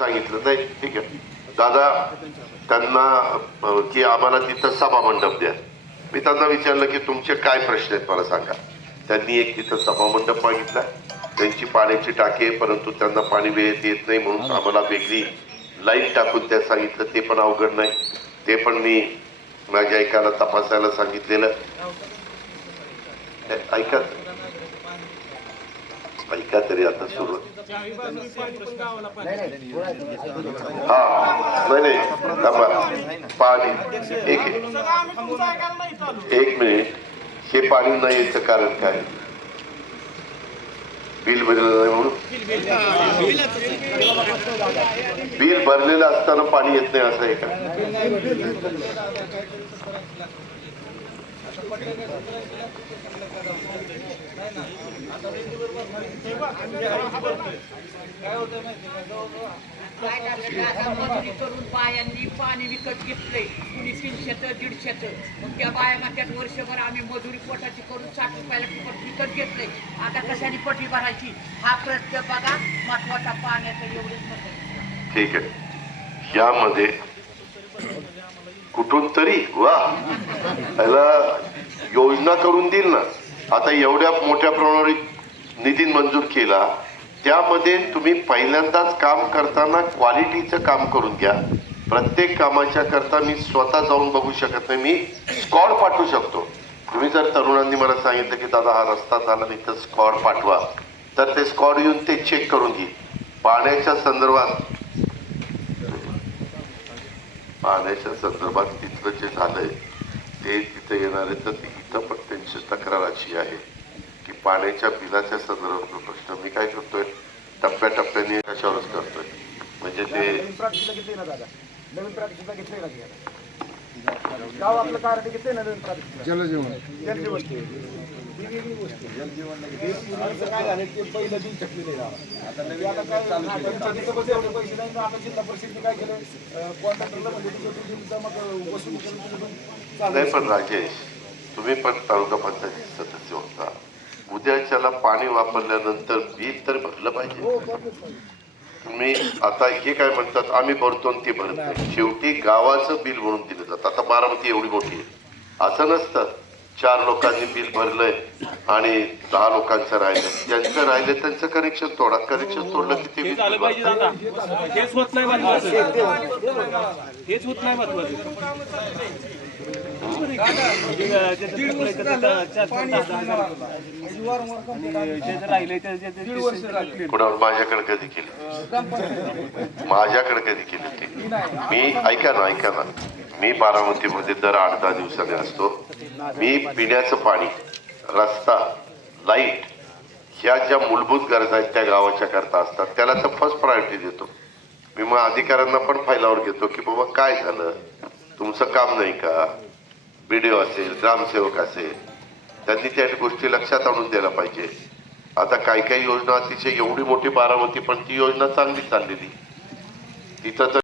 सांगितलं नाही ठीक आहे. दादा त्यांना की आम्हाला तिथं सभा मंडप द्या. मी त्यांना विचारलं की तुमचे काय प्रश्न आहेत मला सांगा. त्यांनी एक तिथं सभा मंडप मागितला. त्यांची पाण्याची टाकी परंतु त्यांना पाणी वेळेत येत नाही म्हणून आम्हाला वेगळी लाईन टाकून त्या सांगितलं. ते पण अवघड नाही. ते पण मी माझ्या ऐकायला तपासायला सांगितलेलं. ऐका. ऐका तरी आता सुरू हा नाही नाही थांबा पाणी एक एक मिनिट हे पाणी नाही याचं कारण काय बिल भरलेलं नाही म्हणून बिल भरलेलं असताना पाणी येत नाही असं आहे का मजुरी करून बायांनी पाणी विकत घेतलंय. कुणी तीनशेच दीडशेच. मग त्या बाया म्हणतात वर्षभर आम्ही मजुरी पोटाची करून साठ रुपयाला पट विकत घेतलंय. आता कशाने पटी भरायची? हा प्रश्न बघा महत्त्वाचा पाण्याचं एवढंच ठीक आहे. यामध्ये कुठून तरी वा. योजना करून देईल ना. आता एवढ्या मोठ्या प्रमाणावर निधी मंजूर केला त्यामध्ये तुम्ही पहिल्यांदाच काम करताना क्वालिटीचं काम करून घ्या. प्रत्येक कामाच्या करता मी स्वतः जाऊन बघू शकत नाही मी स्कॉड पाठवू शकतो. तुम्ही जर तरुणांनी मला सांगितलं की दादा हा रस्ता झाला नाही तर स्कॉड पाठवा. तर ते स्कॉड येऊन ते चेक करून घेईल पाण्याच्या संदर्भात पाण्याच्या संदर्भात तिथलं जे झालंय ते तिथं येणार आहे तर तिथं पण त्यांची तक्रार अशी आहे. पाण्याच्या बिलाच्या संदर्भातला प्रश्न. मी काय करतोय? टप्प्याटप्प्याने कशावरच करतोय. म्हणजे ते गाव आपलं ना जलजीवन जलजीवन वेगळी गोष्ट आहे. पूर्वीचं काय झालं ते पहिलं दिन छकलेलं आहे गावात. आता नवीन आता काय पंचायतीचं पण तेवढे पैसे नाही ना आता जिल्हा परिषदेने काय केलं कॉन्ट्रॅक्टरला म्हणजे तुझं तुमचं मग वसूल करून नाही पण राजेश तुम्ही पण तालुका पंचायत सदस्य होता. उद्याच्याला पाणी वापरल्यानंतर बिल तर भरलं पाहिजे. हो बरोबर आहे. तुम्ही आता हे काय म्हणतात आम्ही भरतो आणि ते भरत नाही. शेवटी गावाचं बिल म्हणून दिलं जातं. आता बारामती एवढी मोठी आहे. असं नसतं. चार लोकांनी बिल भरलंय आणि दहा लोकांचं राहिलं ज्यांचं राहिलं त्यांचं कनेक्शन तोडा. कनेक्शन तोडलं की ते बिल पाहिजे हेच होत नाही कुणावर माझ्याकडे कधी केली? माझ्याकडे कधी केली ती? मी ऐका ना ऐका ना. मी बारामतीमध्ये दर आठ दहा दिवसाने असतो. मी पिण्याचं पाणी रस्ता लाइट ह्या ज्या मूलभूत गरजा आहेत त्या गावाच्या करता असतात त्याला तर फर्स्ट प्रायोरिटी देतो. मी मग अधिकाऱ्यांना पण फायलावर घेतो की बाबा काय झालं? तुमचं काम नाही का? बीडीओ असेल ग्रामसेवक असेल त्यांनी त्या गोष्टी लक्षात आणून द्यायला पाहिजे. आता काही काही योजना अतिशय एवढी मोठी बारामती पण ती योजना चांगली चाललेली. तिथं तर